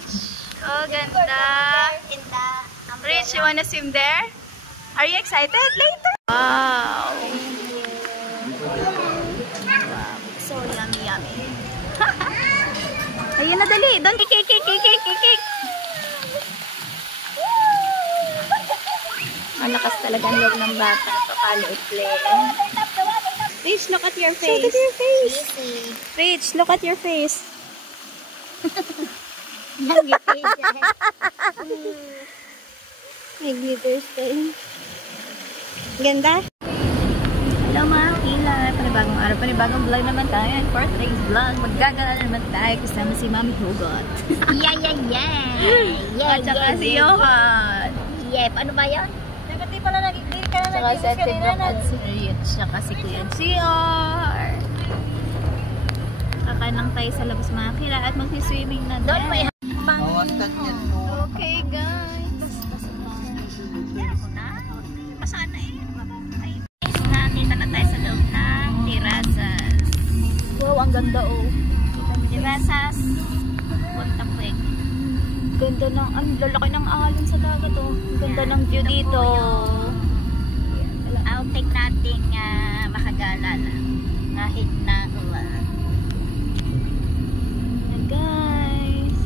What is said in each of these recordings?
Rich. Oh, ganda. Rich, you wanna swim there? Are you excited? Later. Wow. So yummy, yummy. Ayun na, dali. Don't kick. Malakas talaga ang loob ng bata. Pakaliit-liit. Rich, look at your face. Look at your face. Rich, look at your face. May glitter stain. Ganda. Hello mga kila. Panibagong araw, panibagong vlog naman tayo. And for today's vlog, maggagala naman tayo kasama si Mami Hugot. At saka si Johan. Ano ba yun? Di pala nag-i-clear ka na nag-i-clear kanina na. Si Rich, saka si Kuya CR. Kakain lang tayo sa labas mga kila at mag-swimming na din. Okay guys. Pasana eh. Nakita na tayo sa loob ng terrazas. Wow, ang ganda oh. Terrazas. Punta Kwek. Ganda ng, ang lalaki ng alon sa dagat oh. Ganda ng view dito. Outtake nating makagala na. Kahit na ulan. Guys.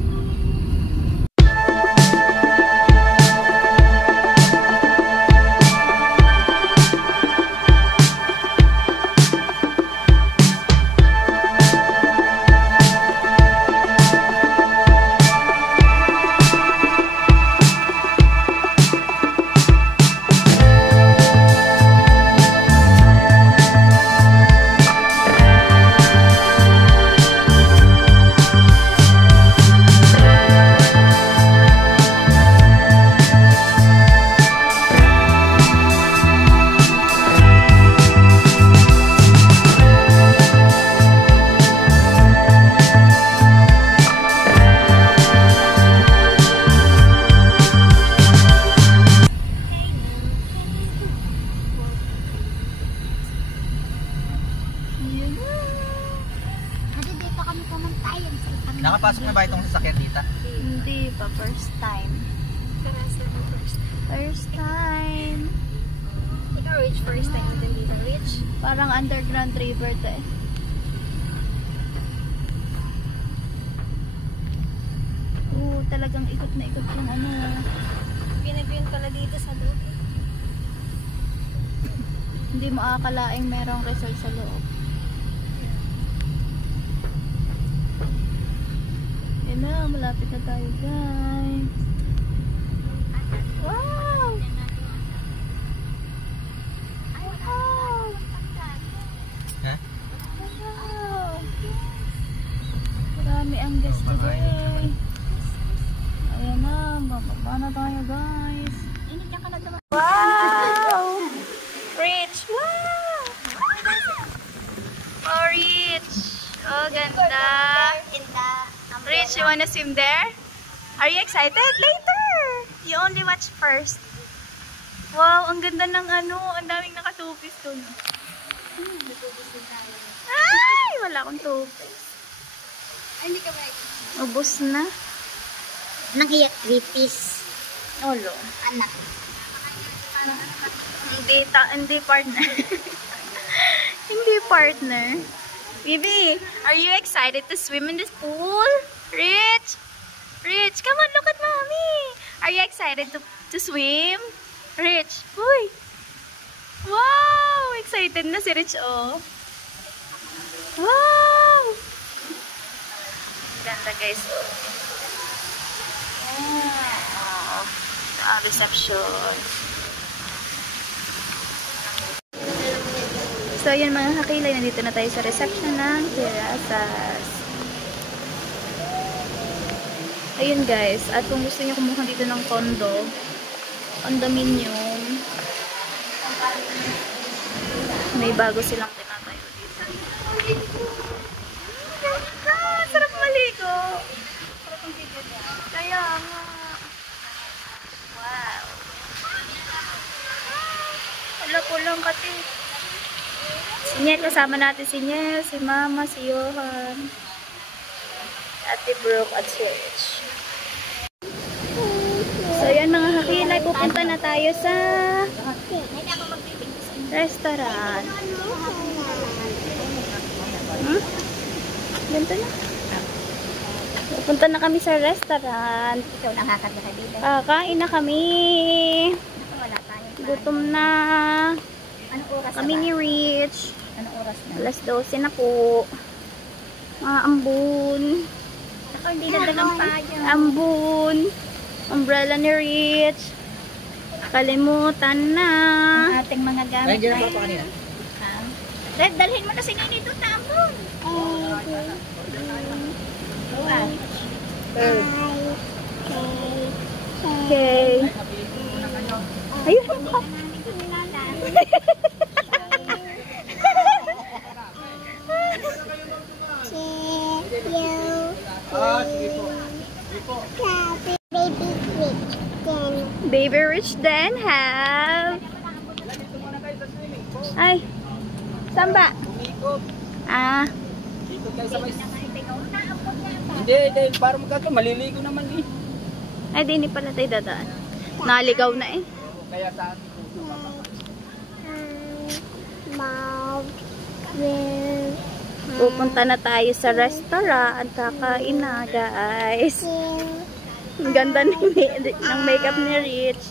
Nakapasok na ba itong sasakyan dito? Hindi pa, first time. First time. Ikaw, Rich, first time din dito, Rich? Parang underground river to eh. Talagang ikot na ikot yung ano. Pinag-green pala dito sa loob. Hindi mo akalaing merong resort sa loob. Yan na, malapit na tayo guys. Wow! Wow! Ha? Wow! Marami ang guest today. Ayan na, bababa na tayo guys. Wow! Rich! Wow! Oh, Rich! Oh, ganda! Rich, you wanna swim there? Are you excited? Later! You only watch first. Wow, ang ganda ng ano. Ang daming nakatupis dun. Ay! Wala akong tupis. Ay, hindi ka ba? Ubus na. Nanghiyak kritis. Olo. Anak. Hindi partner. Hindi partner. Bibi, are you excited to swim in this pool? Rich? Rich, come on, look at mommy. Are you excited to swim? Rich, uy. Wow, excited na si Rich, oh. Wow. Ganda guys, oh. Reception. So, yun mga kakilay, nandito na tayo sa reception ng terrazas. Ayun guys, at kung gusto nyo kumuha dito ng condominium, may bago silang tinatayo dito. Sarap maligo! Sarap ang video niya. Kaya nga. Wow! Wala po lang kati. Si Niel, kasama natin si Niel, si Mama, si Johan, Ate Brooke at si Rich. So, yan mga kakilay. Pupunta na tayo sa restaurant. Ganito na. Pupunta na kami sa restaurant. Ikaw nakakad na kabila. Kakain na kami. Wala tayo. Gutom na. Anong oras Kami na ba? ni Rich. Anong oras na? Alas 12 na po. Mga ambon. Ako hindi na dalang payo. Ambon. Umbrella ni Rich. Kalimutan na. Ang ating mga gamit. Nandiyan na pa kanina. Red, dalhin mo na si Nini doon na ambon. Okay. Ayun pa. Baby Rich then have. Ay. Saan ba? Ah. Dito tayo sa may... Hindi, para magkakaroon, maliligo naman eh. Ay, di pala tayo dadaan. Naligaw na eh. Kaya saan? Pupunta na tayo sa restaurant. Kakain na, guys. Ang ganda ng makeup ni Rich.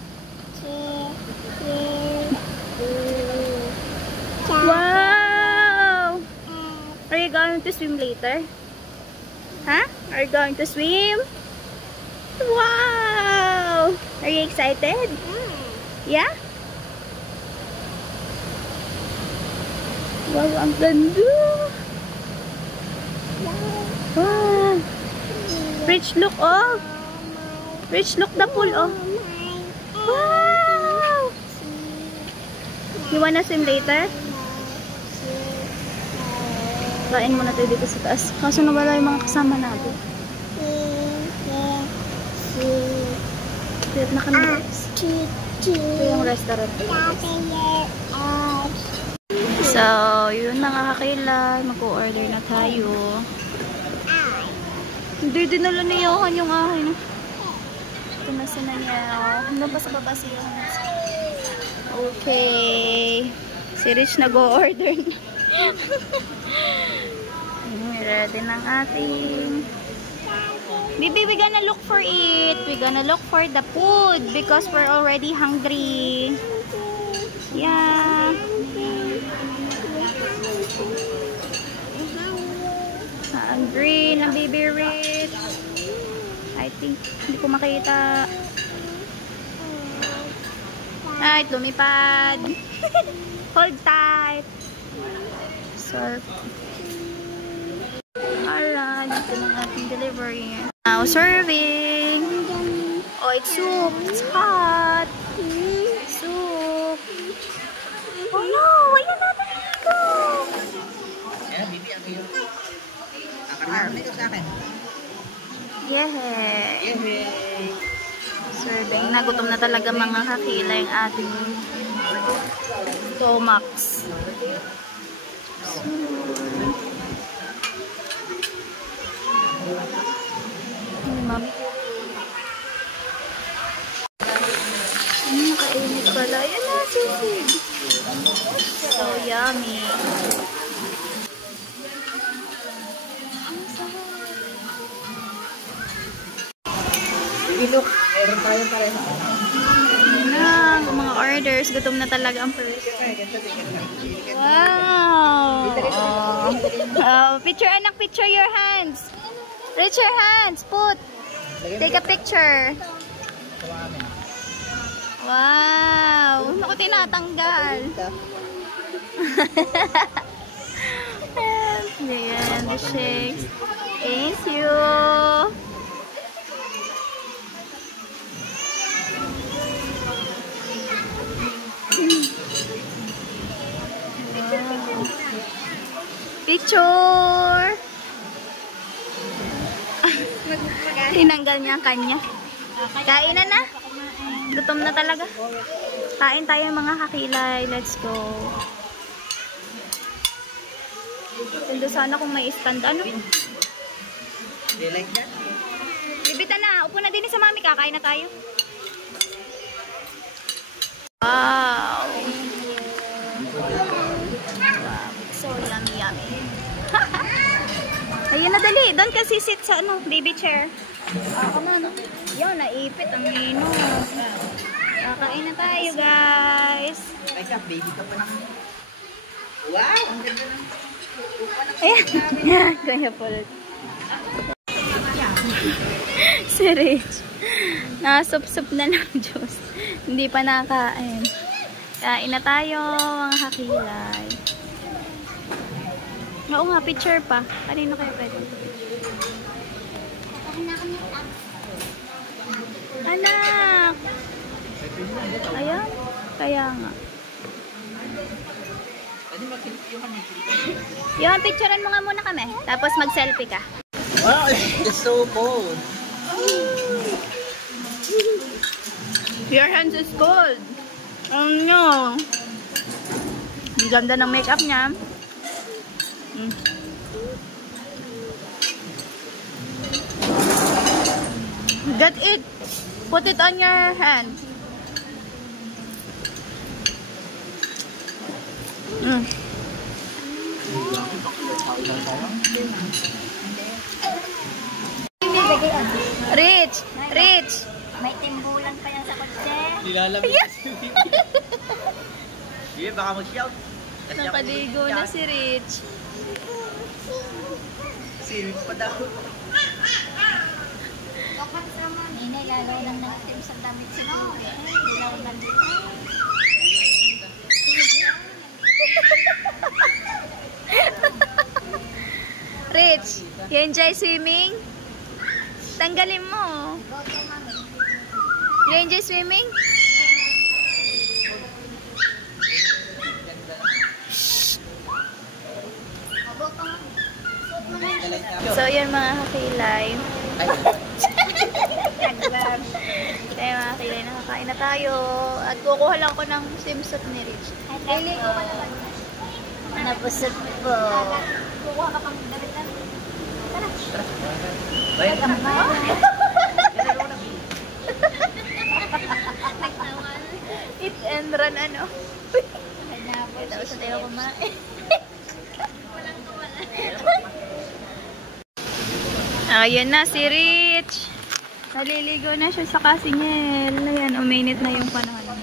Wow! Are you going to swim later? Huh? Are you going to swim? Wow! Are you excited? Yeah? Wow, ang ganda! Wow! Rich, look, oh! Rich, look the pool, oh! Wow! You wanna swim later? Kain muna tayo dito sa taas. Kaso nawala yung mga kasama natin. Wait na kami guys. Ito yung restaurant. So, yun na nga kakilay. Mag-order na tayo. Hindi dinala ni Johan yung akin. Ito na si Nanyao. Ano ba sa baba si Johan? Okay. Si Rich nag-order na. Ready ng ating... Baby, we're gonna look for it. We're gonna look for the food because we're already hungry. Yeah. Hungry na Baby Rich. I think, hindi ko makita. Ay, lumipad. Hold tight. Surf. Alright, dito ng ating delivery. Now, serving. Oh, it's soup. It's hot. Soup. Oh no, wala natin dito. Yeah, bibi, ano yun? Akarnar na ito sa akin. Yeah. Yehey! Serving. Nagutom na talaga mga kakila yung ating Tomax. Mami. Nakainit pala. Ayan na, sisig. So yummy. Look, meron tayo pareho. Ang mga orders. Gutom na talaga ang person. Wow! Oh, picture anak, picture your hands. Raise your hands. Put. Take a picture. Wow! Naku, tinatanggal. Ayan, the shakes. Thank you. Picture! Tinanggal niya ang kanya. Kain na na. Gutom na talaga. Kain tayo mga kakilay. Let's go. Ganda sana kung may stand. Ano? They like that? Bibita na. Upo na din sa mami. Kakain na tayo. Wow. Wow. So yummy, yummy. Ayun na, dali. Doon kasi sit sa baby chair. Yan, naipit. Ang lino. Kakain na tayo, guys. Teka, baby ka pa naman. Wow! Ang ganda ng... Ayan. Kaya pala. Si Rich. Nakasup-sup na ng Diyos. Hindi pa nakain. Kain na tayo, mga kakilay. Oo nga, picture pa. Kanino kayo pwede? Anak! Ayan. Kaya nga. Yung picturean mo nga muna kami. Tapos mag-selfie ka. Wow! It's so cold. Your hands is cold. Ano? Ang ganda ng makeup niya. Get it. Put it on your hand. Rich! Rich! May timbulan pa yan sa kotse. Nilalamig. Sige, baka mag-shout. Nakaligo na si Rich. Swimming pa daw. Inay, lalo lang natin sa damit sa no. Hindi na ako nandito. Rich, you enjoy swimming? Tanggalin mo. You enjoy swimming? So, yun mga kakilay. Kaya mga kakilay, nakakain na tayo. At kukuha lang ko ng swimsuit ni Rich. Liligo ka naman. Napusot po. Kukuha ka pang damit na. Tara. Bayan ka. Eat and run, ano? Tapos na tayo kumain. Ayan na si Rich. Naliligo na siya sa kasingel. Ayan, uminit na yung panahon.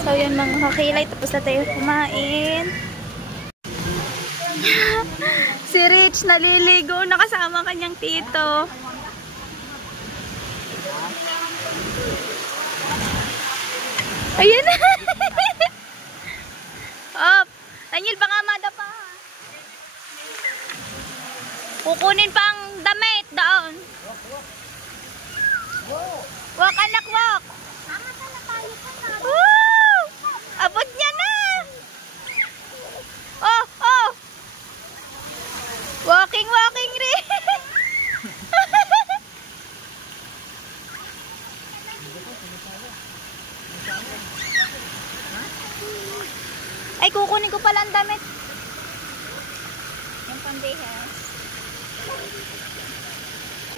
So, yun mga kakilay. Tapos na tayo kumain. Si Rich naliligo. Nakasama kanyang tito. Ayan na. Oh, Daniel, baka madapa. Kukunin pa ang damit doon. Walk, anak, walk. Woo! Abot niya na. Oh, oh. Walking, walking rin. Ay, kukunin ko pala ang damit. Yung pambihas.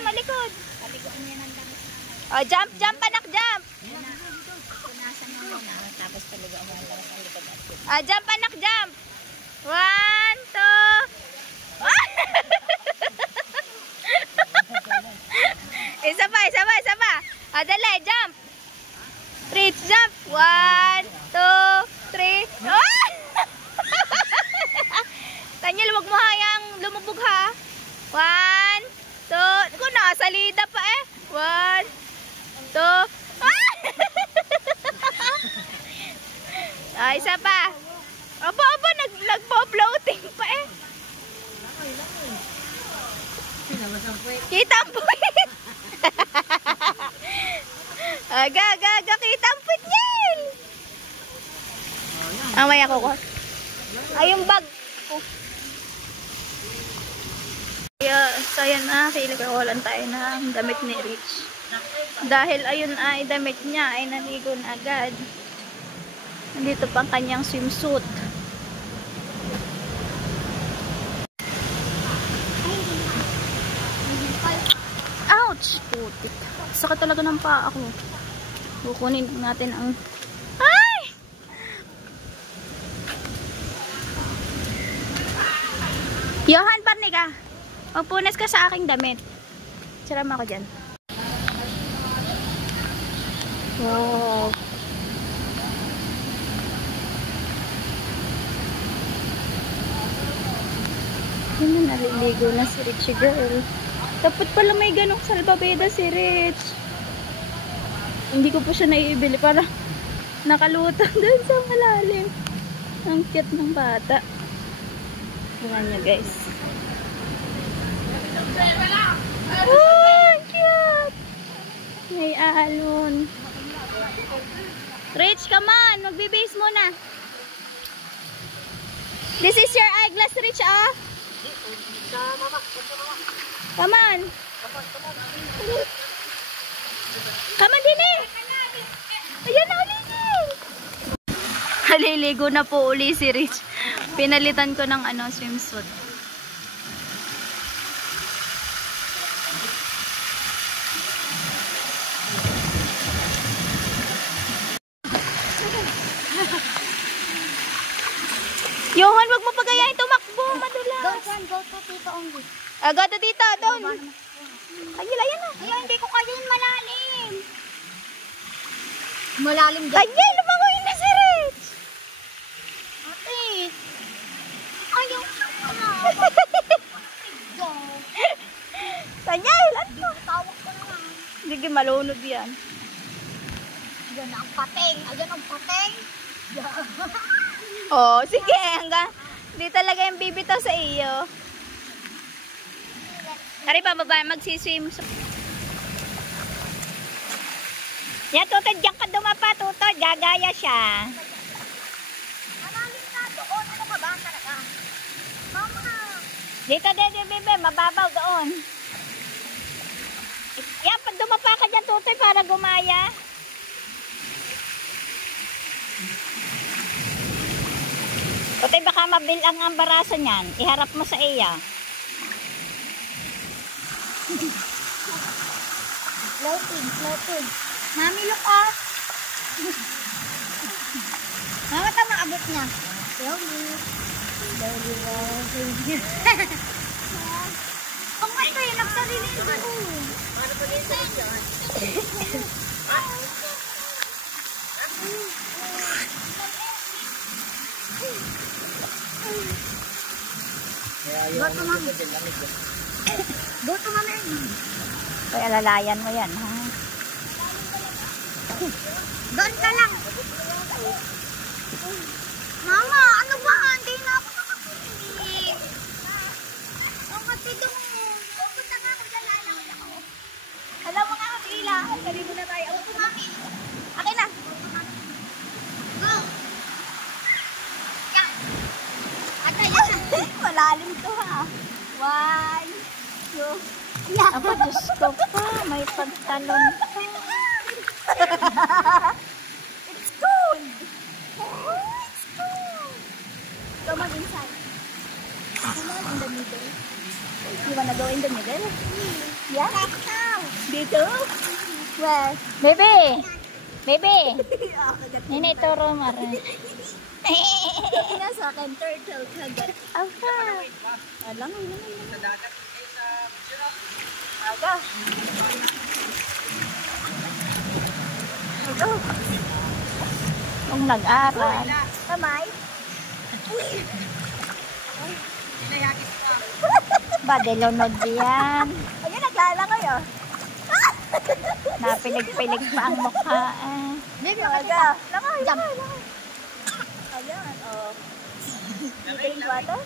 Malikod. Paliguan niya ng damit. Oh, jump, jump, anak, jump. Punasan mo muna. Tapos paliguan mo ang damit sa likod. Jump, anak, jump. 1, 2. Isa pa, isa pa, isa pa. Dali, jump. Rich, jump. 1, 2, 3. Oh! Daniel, wag mo hayang lumubog ha. 1, 2. Kung nakasalida pa eh. 1, 2. Isa pa. Aba, nagpo-floating pa eh. Kita ang puwit. Aga, kita ang puwit niyan. Ang maya ko. Ay, yung bag ko. So, yan na. Kilikawalan tayo ng damit ni Rich. Dahil ayun ay damit niya ay naligo na agad. Nandito pang kanyang swimsuit. Ouch! Putik. Sakit talaga ng paa ako. Kukunin natin ang... Ay! Johan, parni ka. Magpunas ka sa aking damit. Siram ako dyan. Wow. Yan na, naliligo na si Richie girl. Dapat pala may ganong salbabeda si Rich. Hindi ko po siya naiibili para nakalutang doon sa malalim. Ang cute ng bata. Tingnan nyo guys. Oh, cute! May alon. Rich, come on! Magbe-base muna. This is your eyeglass, Rich, ah? Come on. Come on din eh. Ayan na ulit eh. Haliligo na po uli si Rich. Pinalitan ko ng swimsuit. Johan, wag mo pagayahin tumakbo. Madulas. Go to Tito only. Go to Tito. Doon. Ayun, ayan na. Ayaw, hindi ko kaya yun malalim. Malalim din. Ayun, lumangoy na si Rich. Ate. Ayaw. Tanyay, ano? Tawag ko na. Sige, malunod yan. Ayan na ang pateng. Ayan ang pateng. Oh, sige. Hanggang di talaga yung bibitaw sa iyo. Tari pa, baba, magsiswim. Yan, tutod, diyan ka dumapa, tutod. Gagaya siya. Malalim na doon. Ano ka ba talaga? Mama. Dito, bebe, mababaw doon. Yan, pag dumapa ka dyan, tutoy, para gumaya. Tutoy, baka mabilang ang baraso niyan. Iharap mo sa iya. Floating. Mami, look up. Mama, ito maabot niya. Kung ito yun, nagsarili ito. Paano pa rin ito dyan? Go to mami. Go to mami. Kaya alalayan mo yan, ha? Doon ka lang. Mama, ano ba? Hindi na ako nakapili. Ang kasi doon. Pupunta nga ako dyan. Alam mo nga, Hila. Kaligo na tayo. Go to mami. Akin na. Go. Yan. Ate, yan. Malalim to, ha? 1, 2. Ako, Diyos ko pa. May pagtalon pa. It's cold. Oh, it's cold. Come on inside. Come on in the middle. You wanna go in the middle? Yeah? Dito? Where? Baby! Baby! Nini, turo mo rin. Ina sa akin, turtle kagat. Alka. Alam. Sa dagat. Aga. Ito. Kung nag-aral. Kamay. Pinayakis pa. Badelonod yan. Ayun, naglala kayo. Napilig-pilig pa ang mukha. Baby, Aga. Lakay, Jump. lakay. Ayan, oh. Dito yung water?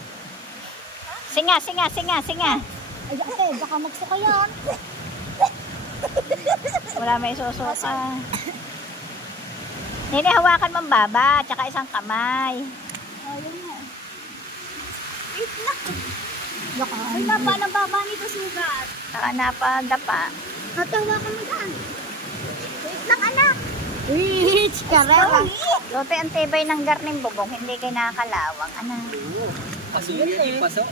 Singa, singa, singa, singa. Ay, ate, baka magsuka yan. Wala may susuka. Nini, hawakan mong baba, tsaka isang kamay. Ayun nga. Wait lang. Ay, napa ng baba nito sugat. Saka napadapa. Natawakan mo dyan. Wait lang, anak. Wait, karera. Lote, ang tibay ng garning bubong, hindi kayo nakakalawang. Ano? Paso yun eh. Paso.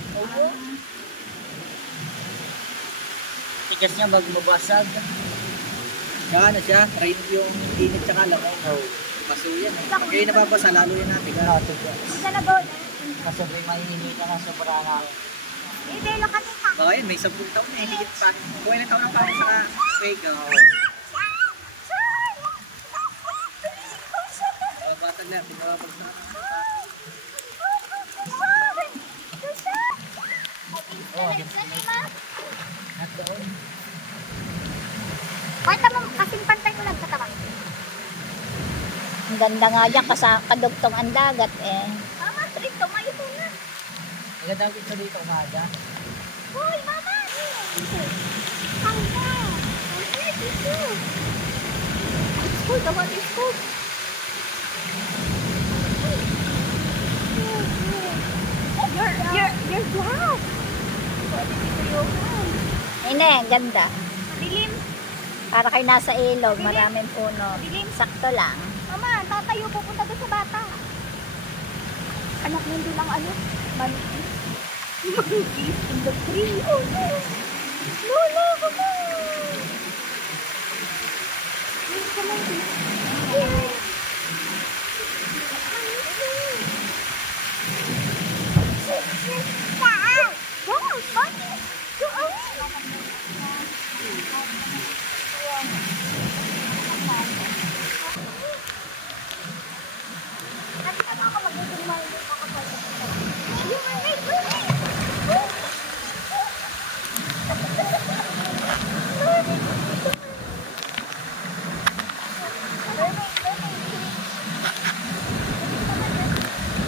Tigas niya bago mabasag. Saka ano siya, rain yung init tsaka lamok. Oh. Paso yan eh. Pag kayo nababasa, lalo yan natin. Isa na ba? Kasobrang mahinihit na sobra nga. Hindi, lakad ka. Baka yan, may 10 taon na higit pa. Kung ilang taon na pa sa fake. Mga batang lang, pinababagsak. Kwenta mo, kasing pantay ko lang sa tabak. Ang ganda nga dyan, kadugtong ang dagat eh. Mama, trip, tumayo po na. Maganda dito dito umaga. Hoy, mama! Hangga! Hangga, dito! It's cool, dapat it's cool. You're glass! Pwede dito yung Hindi, ang ganda. madilim. Para kayo nasa ilog, maraming puno. Sakto lang. Mama, tatayo pupunta doon sa bata. Anak nando lang ano? Monkeys. Monkeys in the tree. Oh no! Lola, come on! Come on.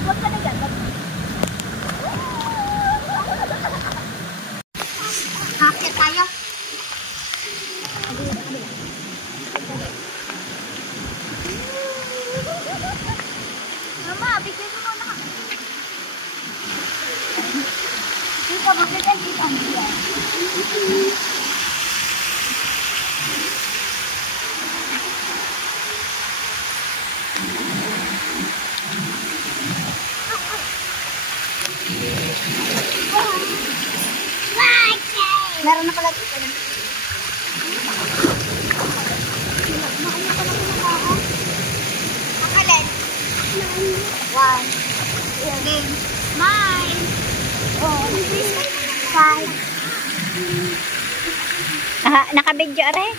Huwag ka na dyan. Kakit tayo. Mama, bigyan mo muna kami. Dito, magbigay dito. Meron na pala dito. Akalan. 1. Game. Mine. Oh, 5. Nakabidyo are.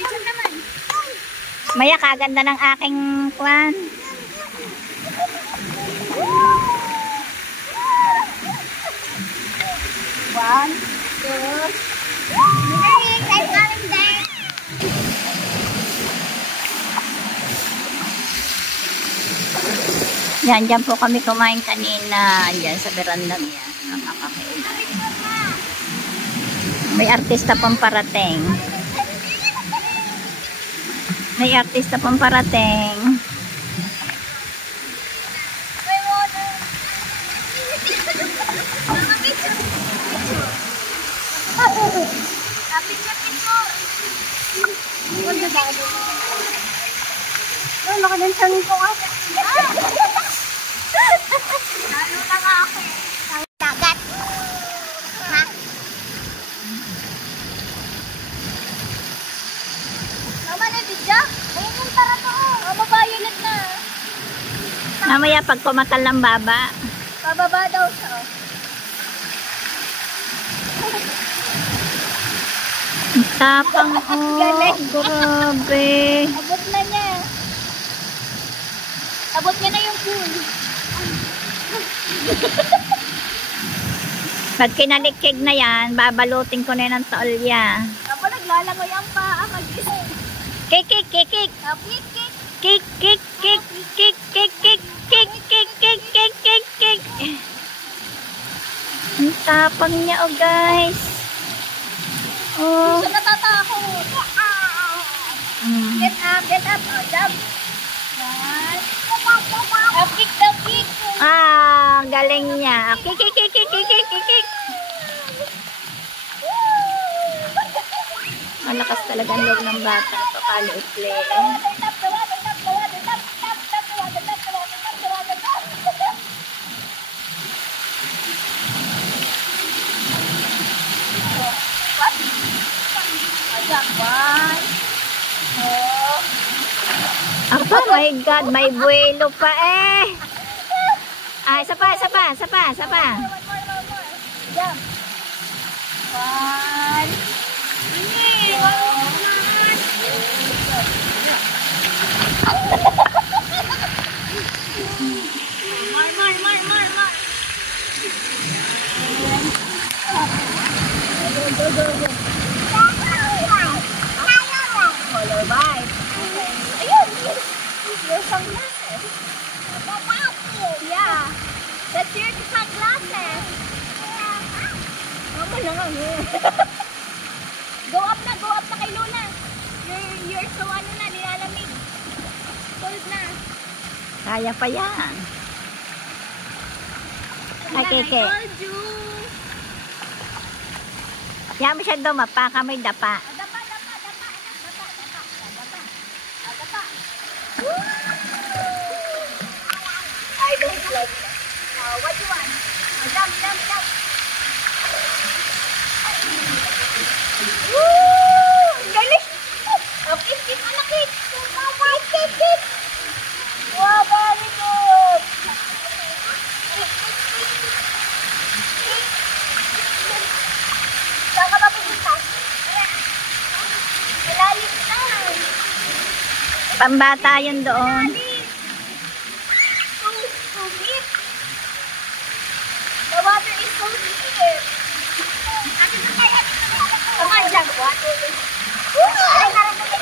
Ito naman. Maya, kaganda ng aking kwan. One, two. Hey, I'm coming there. Dyan po kami kumain kanina. Dyan sa veranda niya. Nakakakailan. May artista pang parating. May artista pang parating. May water. Kapit-kapit mo. Wala ba ako? Ay, laki ng sanin ko nga. Lalo na nga ako. Sa dagat. Ha? Mama na, bidya? Ayun yung tara to. Mama, violet na. Mamaya pag kumatal ng baba. Bababa daw siya. Tapang oh. Galing. Grabe. Abot na niya. Abot niya na yung pool. Pag kinalikig na yan, babalutin ko na yan ng tolya. Ako naglalangoy ang paa. Mag-isip. Kik, kik, kik, kik. Kapit, kik. Kik, kik, kik, kik, kik, kik, kik, kik, kik, kik, kik, kik. Ang tapang niya, oh guys. Oh. Siya natatakot. Mm. Get up, get up. Oh, jump. One. Up, kick, up, kick. Ah, galing niya. Kik, kik, kik, kik, kik, kik, kik. Malakas talaga ang loob ng bata. Pakaliit-liit. One, Aba, my God, may buwelo pa eh. Ah, isa pa. One more. Jump. One. More. Go. Color vibe. Okay. Ayun! Your sunglasses. Yeah. That's your sunglasses. Mama na nga. Go up na kay Luna. You're so nilalamig. Cold na. Kaya pa yan. Ay, I Keke. told you. Yan mo siya dumapa, kamay dapa. Dapa. Woo! I don't like that. What do you want? Jump. Woo! Galing! Kiss mo na, kiss! Kiss! Wow, very good! Saan ka ba pupunta? Malalim na! Pambata yun doon. So deep. The water is so deep. Come on, jump.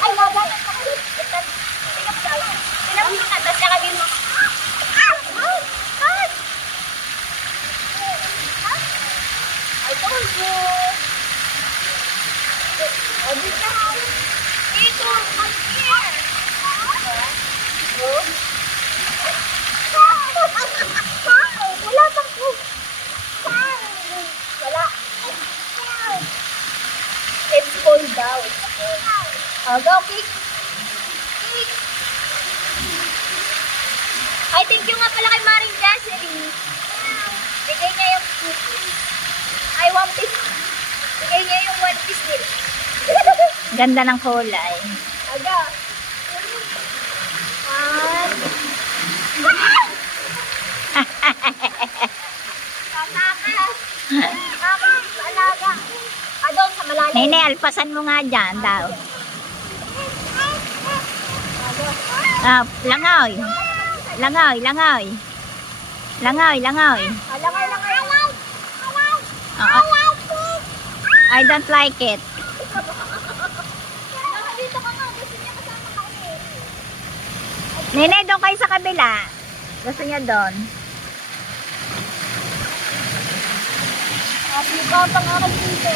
Ay, laban. Tingnan mo na, tapos nakabin mo. I told you. Ito, come here. Wala pang food. Wala. It's cold down. Go, kick. Ay, thank you nga pala kay Maring Jocelyn. Bigay niya yung cookies. Ay, one piece. Bigay niya yung one piece nila. Ganda ng kulay. Aga. One. Tatakas. Mama, alaga. Doon sa malalim. Nene, alpasan mo nga dyan daw. Ah, langoy. Langoy. I don't like it. Dito ka nga. Gusto niya kasama kami. Nene, doon kayo sa kabila. Gusto niya doon. Di ba pang aking dito?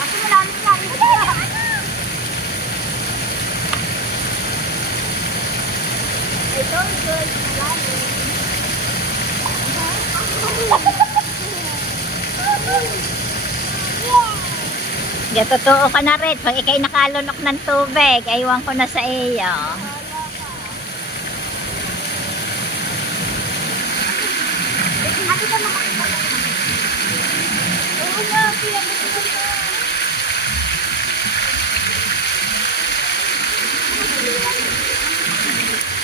Ako malalim lang. Ito, good. Malalim. Ya, totoo ka na rin. Pag ikay nakalunok ng tubig, aywan ko na sa iyo. Ate ka makakita. Oo nga, kaya gusto ko.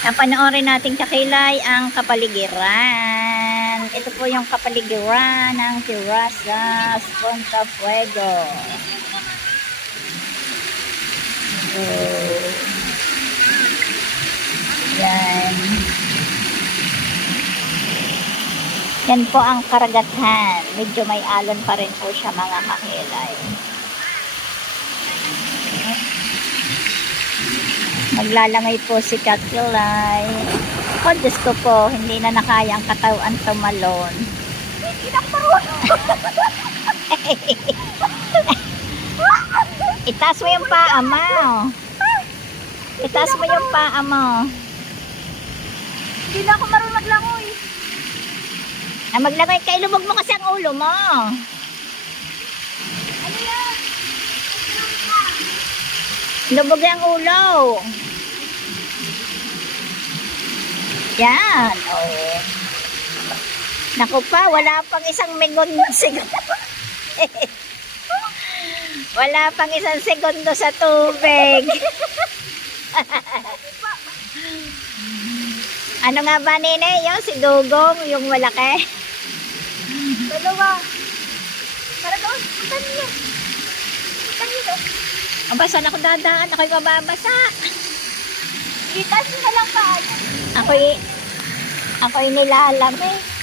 Panoorin natin kakilay ang kapaligiran. Ito po yung kapaligiran ng Terrazas Punta Fuego. So, yan. Yan po ang karagatan. Medyo may alon pa rin po siya mga kakilay. Maglalangay po si Kakilay. Oh, Diyos ko po, hindi na nakaya ang katawan tumalon. Hindi na marunong. Itaas mo yung paa mo. Itaas mo yung paa mo. Hindi na ako marunong maglangoy. Ah, maglangoy ka, ilubog mo kasi ang ulo mo. Ano yan? Lubog ang ulo. Yan. Oh. Naku pa, wala pang isang segundo. Wala pang isang segundo sa tubig. Ano nga ba, Nene? Yung si Dugong, yung malaki? Dalawa. Para doon. Punta niyo. Ang basa na ako dadaan. Ako'y mababasa. Itas na lang pa. Ako'y nilalami.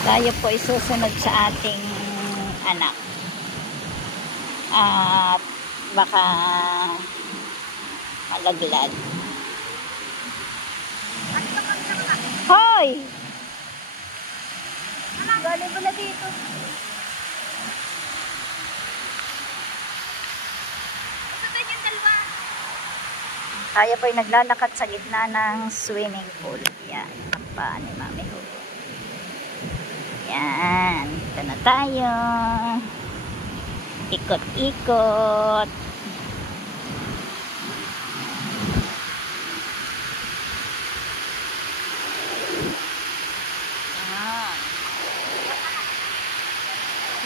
Tayo po isusunod sa ating anak. At baka malaglag. Hoy! Galing pala dito. Punta yung dalawa. Tayo po'y naglalakad sa gitna ng swimming pool. Yan, ang paa ni Mami Hugo. Yan, ito na tayo. Ikot-ikot.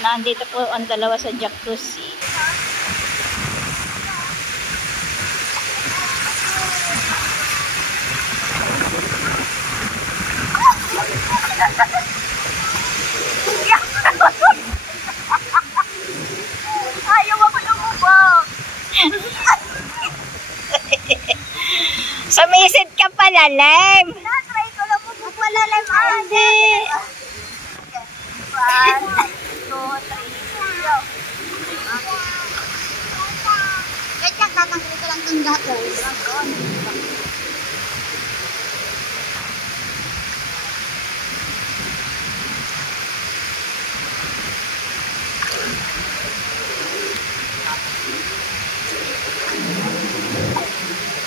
Nandito po ang dalawa sa jacuzzi. Ayaw ako lumubog. Sumisid ka palalim. Try ko lang mo palalim. Hindi. 1, 2, 3, go. Wait lang, tatanggalin ko lang itong gutters.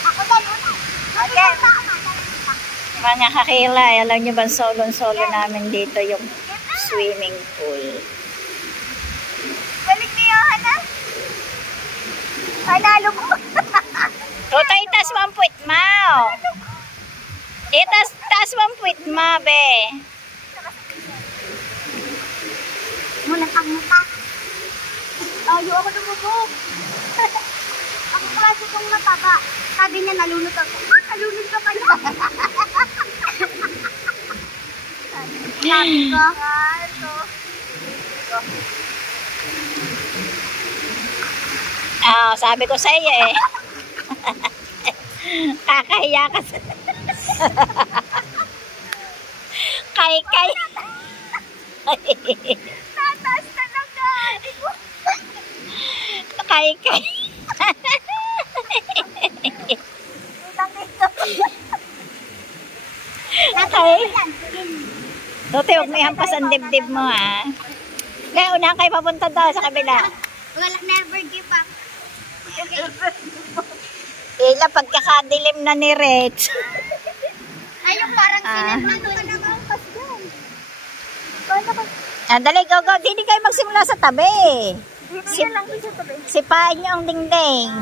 Ako ba muna? Okay. Mga kakilay, alam nyo ba solo-solo namin dito yung swimming pool. Balik niyo, Hana. Panalo ko. Tutay, tas mong puwit mo. Tas mong puwit mo, be. Muna kang mata. Ayaw ako lumubog. Ako klase kong mataba. Sabi niya, nalunod ako. Nalunod ka pala. Sabi ko. Sabi ko sa iyo eh. Kakahiya ka sa... Kay. Tataas talaga. Kay. Okay. Tuti, huwag mo ihampas ang dibdib mo, ha? Kaya una kayo papunta daw sa kabila. Wala, never give up. Ila, pagkakadilim na ni Rich. Ay, yung parang sinanado ka naman ang pasdan. Dali, go. Hindi kayo magsimula sa tabi. Dito lang sa tabi. Sipain niyo ang dingding. 1,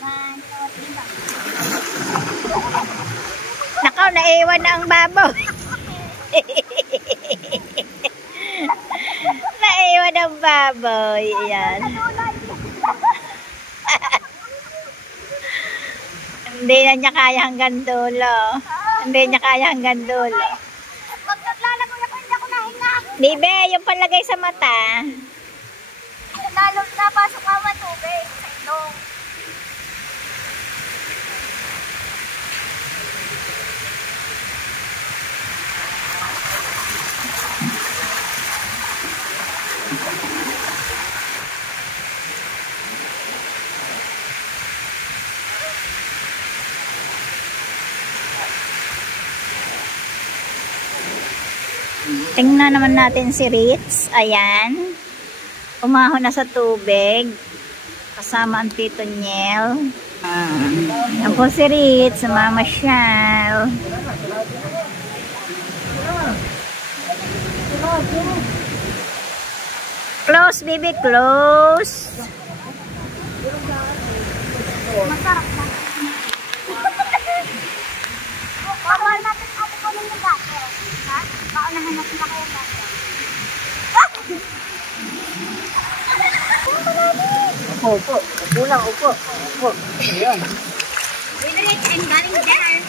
2, 3. Nakaw, naiwan na ang babaw. Naiwan ang babaw. Yan. Hindi na niya kaya hanggang dulo. Hindi niya kaya hanggang dulo. Pag naglalago na ko, hindi ako nahinga. Libe, yung palagay sa mata. Lalo na pasok ka tubig sa ilong. Tingnan naman natin si Ritz. Ayan. Umahon na sa tubig. Kasama ang Tito Niel. Yan po si Ritz. Mamasyal. Close, baby, close. Masarap na. Bawal natin ate ko ng gato. Ha? Paunahan natin na kayo gato. Upo. Upo lang, upo. Upo. Ayan. Wait, I'm galing there.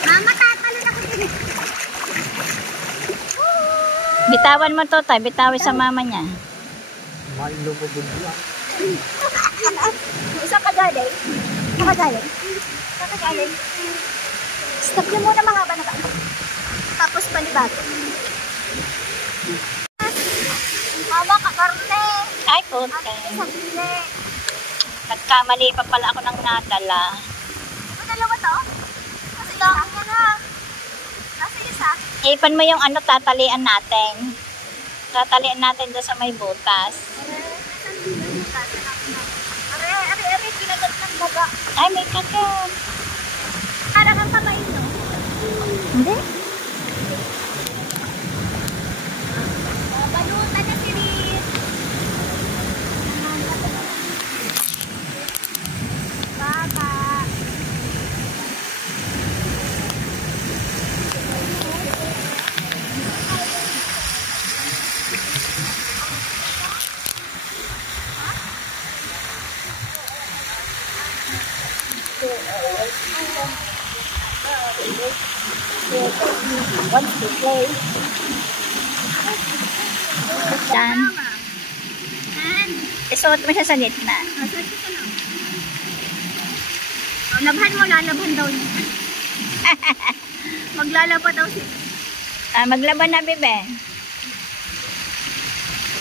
Mama, tatalon ako din. Bitawan mo to, tay. Bitawin sa mama niya. Malo po bugla. Isa ka galing? Isa ka galing? Isa ka galing? Stop nyo muna mga haba na ba? Tapos panibago. Mama, kakarne. Ay, puta. Ate, sabili. Nagkamali pa pala ako ng nadala. O, dalawa to? Kasi lang yan ha. Kasi isa. Ipan mo yung ano, tatalian natin. Tatalian natin doon sa may butas. Are, pinagat ng baga. Ay, may kagat. Para kang kamay, no? Hindi. Balutan na si Riz. Baba. Wants to play. Dan. And, Isuot mo siya sa gitna. masakit ka na. O, labhan mo, lalabhan daw niya. Maglalaba daw si Maglaban na, bebe.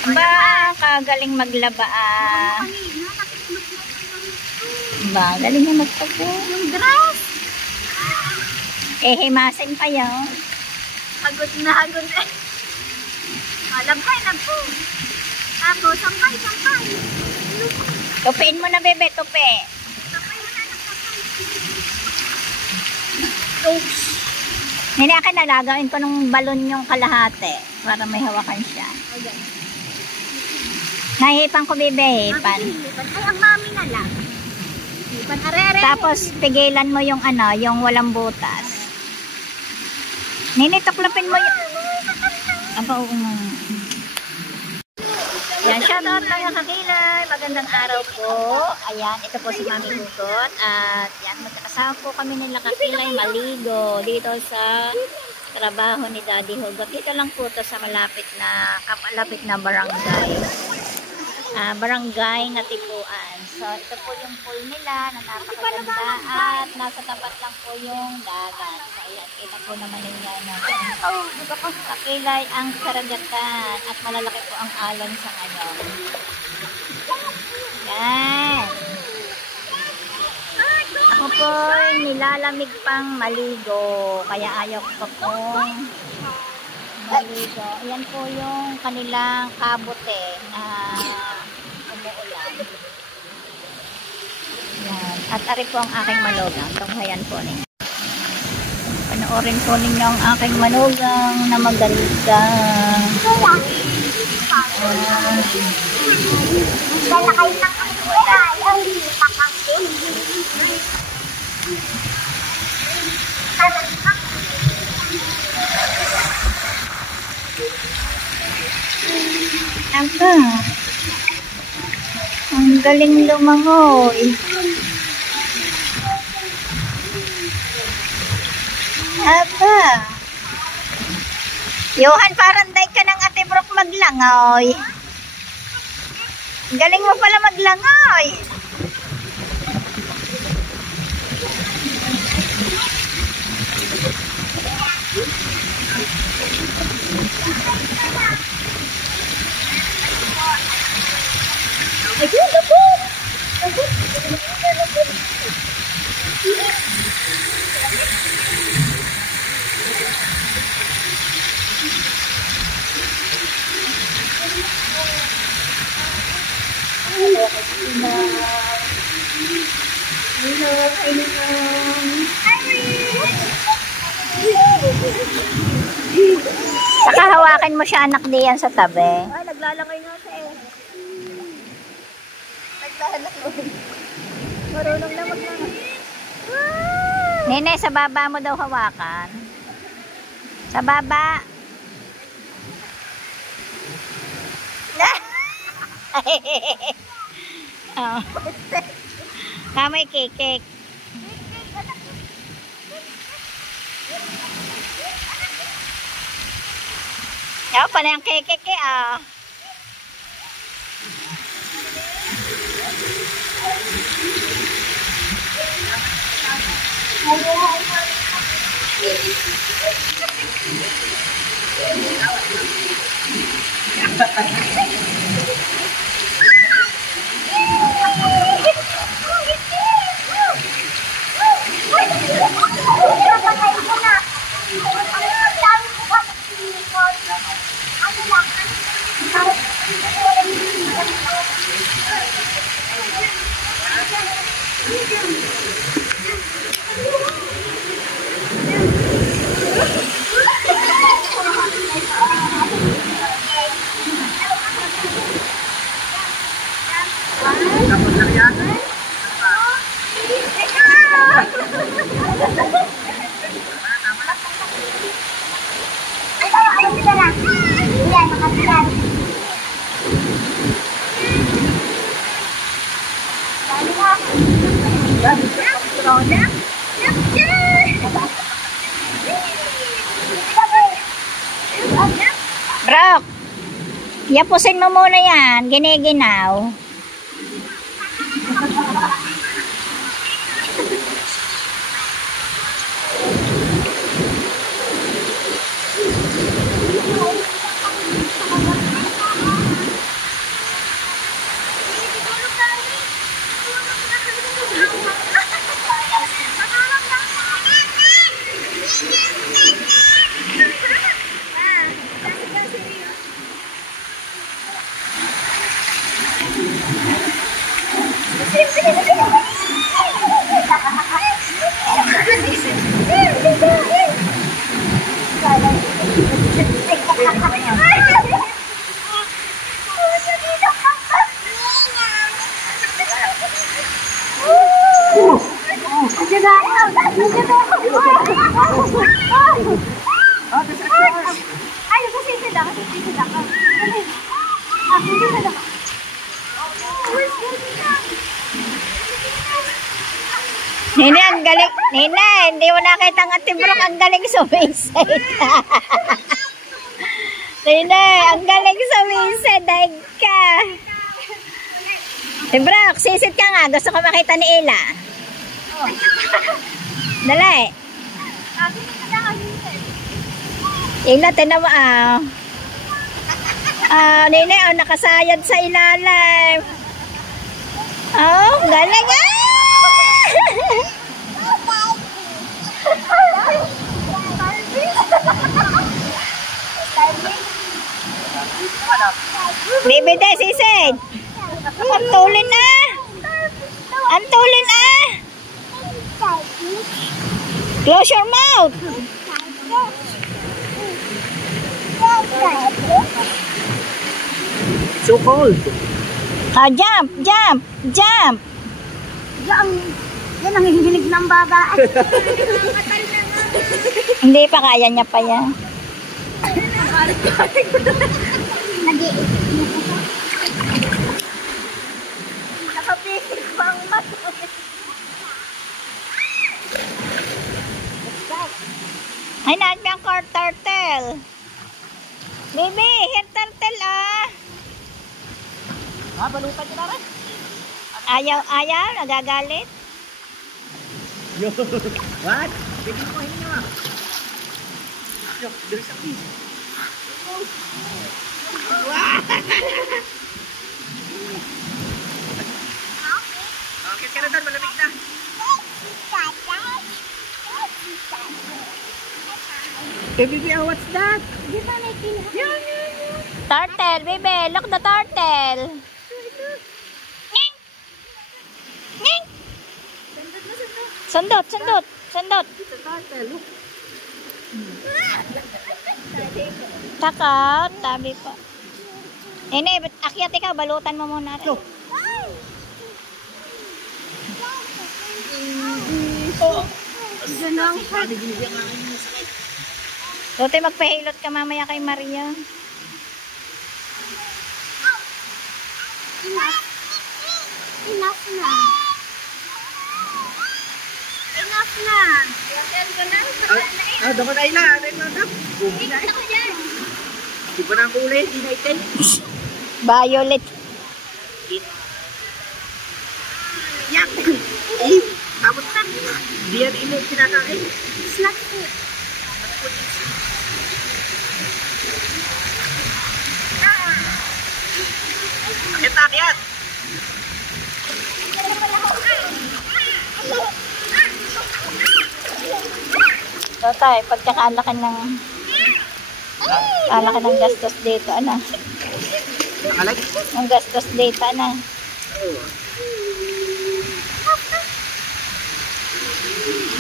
Ba, kagaling maglaba kanina. Nakitulog mo Ba, galing niya magtapo. yung dress. Himasin pa yun. Hagod na hagod eh. Labhan na po. Tapos, sampay. Tupiin mo na, bebe, tupi. Sampay mo na ng sampay. Oops. Hindi akin nalagawin ko ng balon yung kalahati para may hawakan siya. Okay. Nahihipan ko, bebe, hipan. Ay, ang mami na lang. Hipan, are. Tapos, pigilan mo yung ano, yung walang butas. Nini, tuklapin mo yung... Aba, oo nga. Yan, shoutout mga kakilay. Magandang araw po. Ayan, ito po si Mami Hugot. At yan, magkakasama po kami nila kakilay maligo dito sa trabaho ni Daddy Hugot. Dito lang po to sa malapit na barangay. Barangay na Tipuan. So, ito po yung pool nila na napakaganda at nasa tapat lang po yung dagat. So, ayan, kita po naman ninyo na kakilay ang karagatan at malalaki po ang alon sa ngayon. Yan. Ako po nilalamig pang maligo kaya ayaw ko pong maligo. Ayan po yung kanilang kabote na umuulan. Yan. At ari po ang aking manugang. Tunghayan po ninyo. Panoorin po ninyo ang aking manugang na maganda. Dala kayo ng kulay. Ang pakangkin. Aba. Ang galing lumangoy. Aba. Johan, parang day ka ng Ate Brooke maglangoy. Galing mo pala maglangoy. Saka hawakan mo siya anak diyan sa tabi. Ay, naglalangay nga siya eh. Naglalangay. Marunong na maglangay. Nene, sa baba mo daw hawakan. Sa baba. Oh. Kamay kikik. Yaw pa na yung kikik eh ah. Bro, yapusin mo muna yan, giniginaw. Nina, ang galing. Nina, hindi mo nakita ang Ate Brooke, ang galing sumisid. Nina, ang galing sumisid. Daig ka. Ate Brooke, sisid ka nga. Gusto ko makita ni Ella. Dali. Ella, tinan mo ah. Nina, nakasayad sa ilalim. Oh, galing ah. Baby day, sisid. Antulin na. Antulin na. Close your mouth. So cold. Jump, jump, jump. Yan ang hihilig ng baba. Hindi pa, kaya niya pa yan. Nakapisig pang mato. Ay, natin ang car turtle. Baby, hair turtle ah. Balutan niyo naman. Ayaw, ayaw, nagagalit. What? Pwede mo hindi nyo. Look, there's a fish. Okay, ka na doon, malamig na. Hey, baby, what's that? Turtle, baby, look the turtle. Sundot, sundot, sundot. It's a turtle, look. Takot, tabi po. Nene, akyat ikaw, balutan mo muna. Ganang hard. Lote, magpahilot ka mamaya kay Maria. Enough na. Enough na. Dapat ay na. Ano yung mga bugi na eh. Di ba na ang kulay? Di na itin. Violet. Yak! Eh, tapos na. Di yan inay pinakain. Snack food. Akit-akit! Tatay, pagkakalakan ng kalakan ng gastos dito, ano? Nakalag? Ang gastos dito, ano?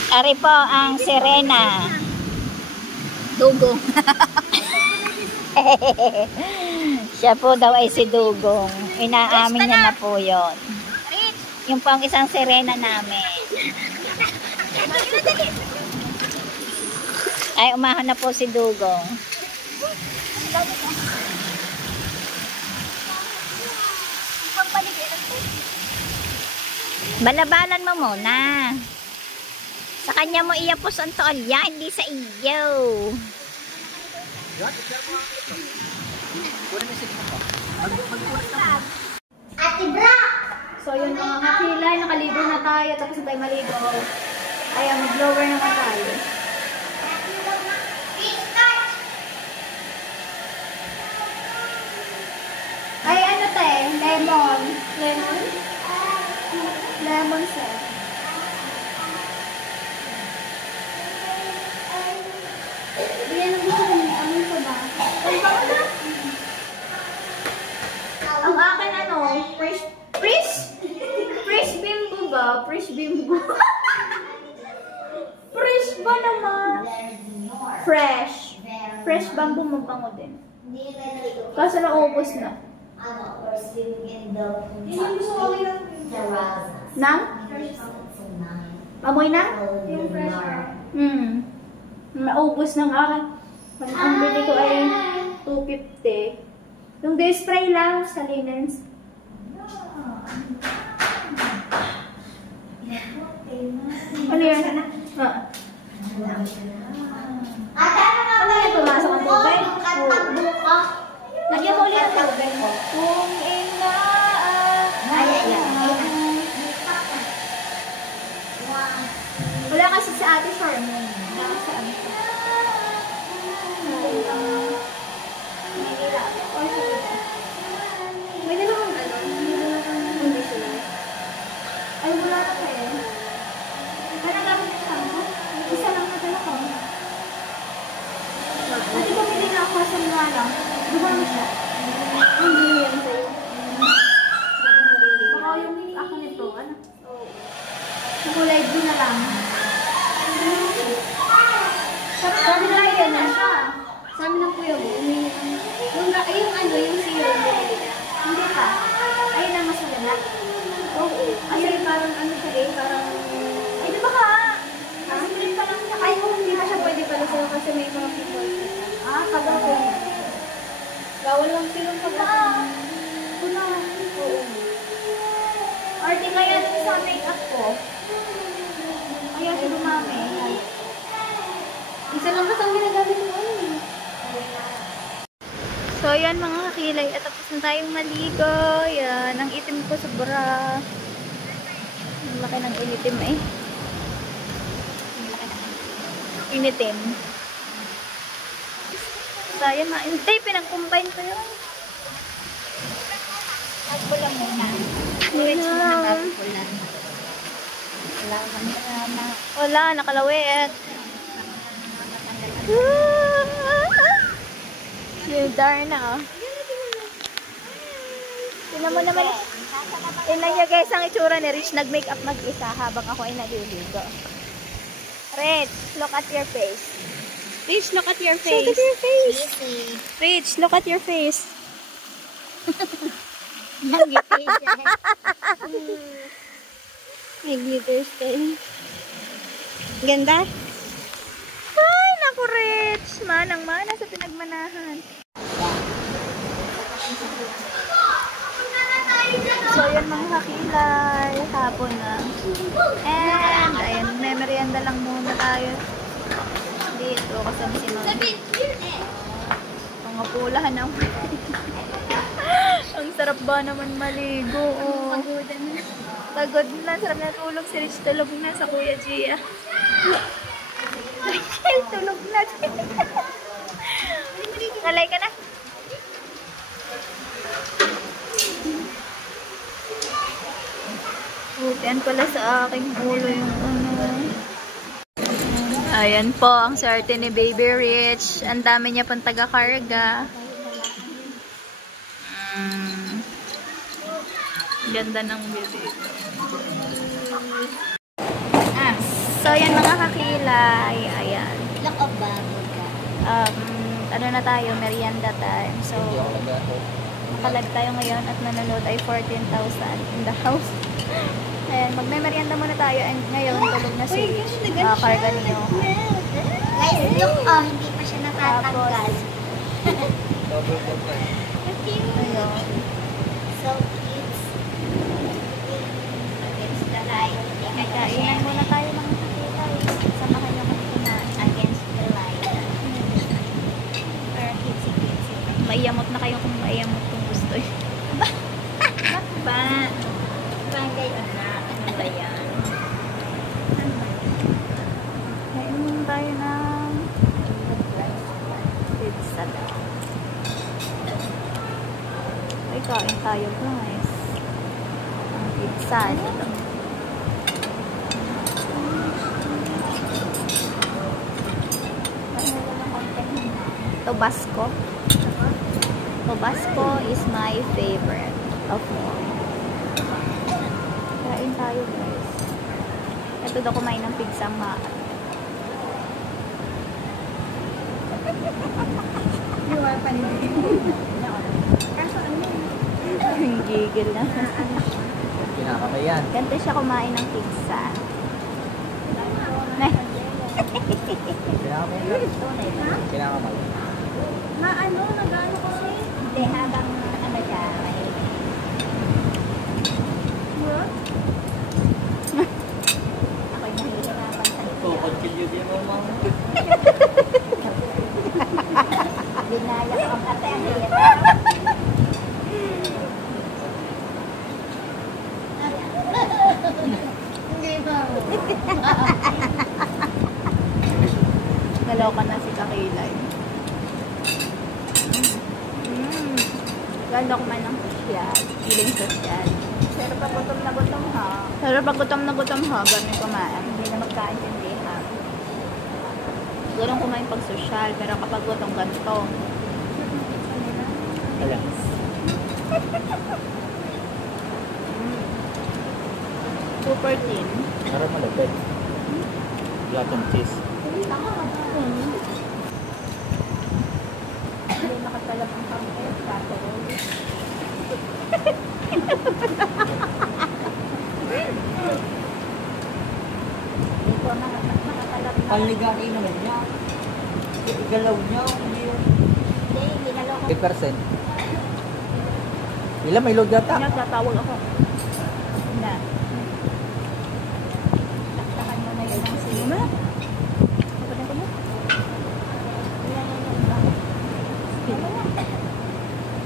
Ari po ang Serena. Dugong. Siya po daw ay si Dugong. Inaamin niya na po yon. Yung po ang isang Serena namin. Ay, umahon na po si Dugong. Balabalan mo muna. Sa kanya mo iyapos ang tolya, hindi sa iyo. Ate Black! So yun mga kakilay, nakaligo na tayo, tapos na tayo maligo. Ayan, mag-blower naman tayo. Ay, ano te? Lemon. Lemon? Lemon sir. Yan ang gusto mo. Ano pa ba? Ay, baka na? Ang akin ano, fresh bimbo ba? Fresh bimbo. Fresh ba naman? Fresh. Fresh bamboo mabango din. Kaso naubos na. Nang? Amoy na? Yung fresh. Naubos ng akin. Ang bili ko ay 250. Yung day spray lang sa linens. Ano yan? Ano yan? Pumasok ang tubig? Lagyan mo ulit ang tubig. Kung ina... Wala kasi sa ate Charmaine. Wala kasi sa ate. May dalawang ano? Conditioner. Ay, wala na kayo. Ano gamit yung shampoo? Isa lang nadala ko. Ate, bumili na ako sa mga lang. Dumami siya. Hindi yan sa'yo. Baka yung ako nito, ano? Kulay blue na lang. Sabi na lang yan na siya. Sa amin ng kuya mo, yung ano, yung serum. Hindi pa. Ayun ang mas maganda. Oo. Kasi parang ano siya eh, parang... Ay, di ba ka? Kasi pilit pa lang siya. Ay, hindi pa siya pwede pala sa'yo kasi may mga pimples na siya. Pagod ko yun. Bawal lang serum pag kuna. Oo. Arte kaya dun sa make-up ko. Kaya siya dumami. Isa lang kasi ang ginagamit mo ano eh. So, yan mga kakilay. At tapos na tayong maligo. Yan. Ang itim ko sobra. Ang laki ng initim eh. Ang laki ng initim. So, yan mga. Hindi, pinag-combine ko yun. Magpulang muna. Switch muna magpulang. Wala, nakalawit. Yung Darna, oh. Tingnan mo naman. Tingnan niya guys ang itsura ni Rich. Nag-makeup mag-isa habang ako ay naliligo. Rich, look at your face. Rich, look at your face. Look at your face. Rich, look at your face. Nangiti siya. May glitters din. Ganda? Ay, naku, Rich. Manang-mana sa pinagmanahan. So, yan mga kakilay. Hapon na. And, ayan, may merienda lang muna tayo. Dito, kasama si Mami. Pangapulahan ng ang sarap ba naman maligo. Oh. Pagod na. Sarap na tulog. Si Rich tulog na sa Kuya Gia. Tulog na. Nalay ka na. Yan pala sa aking ulo yung ano. Ayan po, ang swerte ni Baby Rich. Ang dami niya pang taga-karga. Ganda ng baby. So, yan mga kakilay. Ayan. Look of bago ka. Ano na tayo, merienda time. So, nakalag tayo ngayon at nanonood ay 14,000 in the house. Ayan, magme-merienda muna tayo and ngayon tulog na si Rich. Karga niyo. Guys, look, oh, hindi pa siya natatanggal. Ayun. So cute. Against the light. Kainan muna tayo mga kakilay. Samahan niyo kami kumain. Against the light. Pero kitsi-kitsi. Maiyamot na kayo kung maiyamot kung gusto. Ba? Bagay anak. Ano ba yan? Kain muna tayo ng pizza daw. Ay, kain tayo guys. Ang pizza. Ito. Tabasco. Tabasco is my favorite of all. Kain tayo guys. Ito daw kumain ng pizza maat. Gigil na. Kinakamayan. Ganito siya kumain ng pizza. Kinakamayan. Na ano, nag-ano kasi? Hindi, habang ano siya. Ako'y nahihirapan sa Continue din mo mo. binaya ko ang ate. Hindi ba? Naloka na si Kakilay. Ganda kumain ng sosyal. Feeling sosyal. Pero pag gutom na gutom ha. Pero pag gutom na ganun kumain. Hindi na magkaintindihan. Gano'n kumain pag sosyal. Pero kapag gutom ganito. Ayan. Super thin. Harap malapit. Gatong cheese. Hindi nakatalap ang kamay. Katerol. Dito nakatalap na. Panligain naman niya. Igalaw niya. Hindi yun. Hindi, ginalaw ko. 8%. Ilan may log yata? Nagtatawag ako. Na. Taktakan mo na yun ang sino. Kapatid ko mo?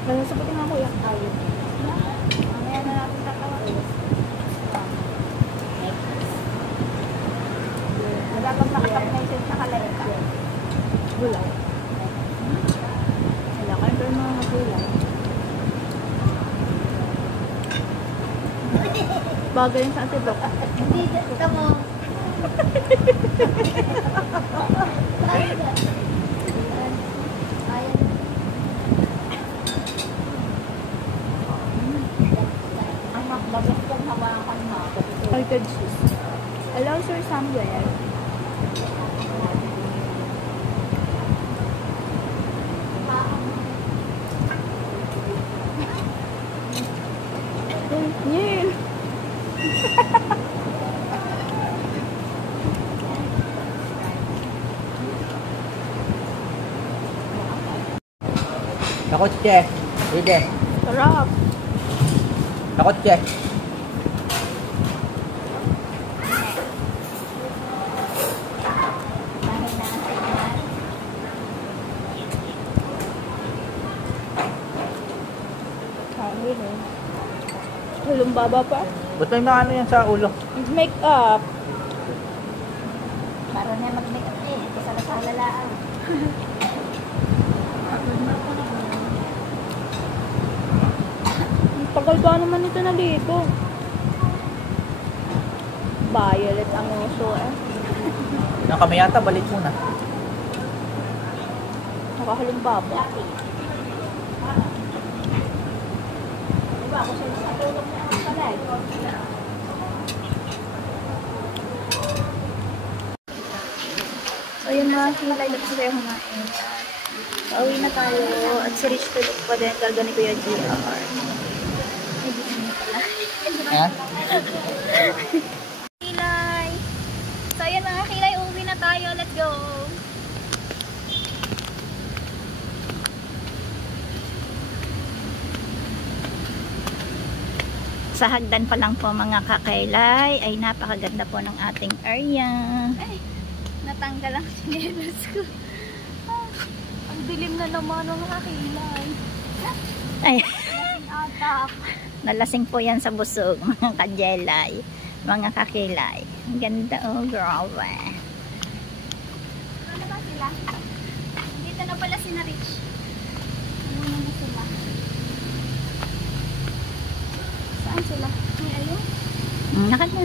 Sasagutin nga kuya. Ayun. Mamaya na natin tatawagin. Dapat nakapag-message sa kalayta. Gulay. Wala ka rin mga gulay. Bagay yung sa atibok. Hindi, gusto mo. Anak, bagas kong hawakan mo. Salted cheese. Allow sir somewhere. Nakotse. Pwede. Sarap. Nakotse. Hangin eh. Hulong baba pa. Ba't may mga ano yan sa ulo? Make up. Para na mag-make up eh. Kasala-sala lang. Ang tagal ba naman ito na dito? Violet ang uso eh. Nang kami yata, balik muna. Nakahulong baba. Diba ako sa natulog na ako pala eh. So yun mga kilay, lapos na tayo kumain. Pauwi na tayo at si Rich tulog pa din. Karga ni Kuya GR. Ha? Kilay! So yun mga kilay, uwi na tayo. Let's go! Sa hagdan pa lang po mga kakailay ay napakaganda po ng ating area. Ay, natanggal ang chinelas ko. Ang dilim na naman ng kakilay. Ay, Ang atak. nalasing po yan sa busog mga kajelay, mga kakilay. Ang ganda oh, grabe. Ano ba sila? Dito na pala si na Rich. Ano na sila? Saan sila? Ay, ayun. Nakad na.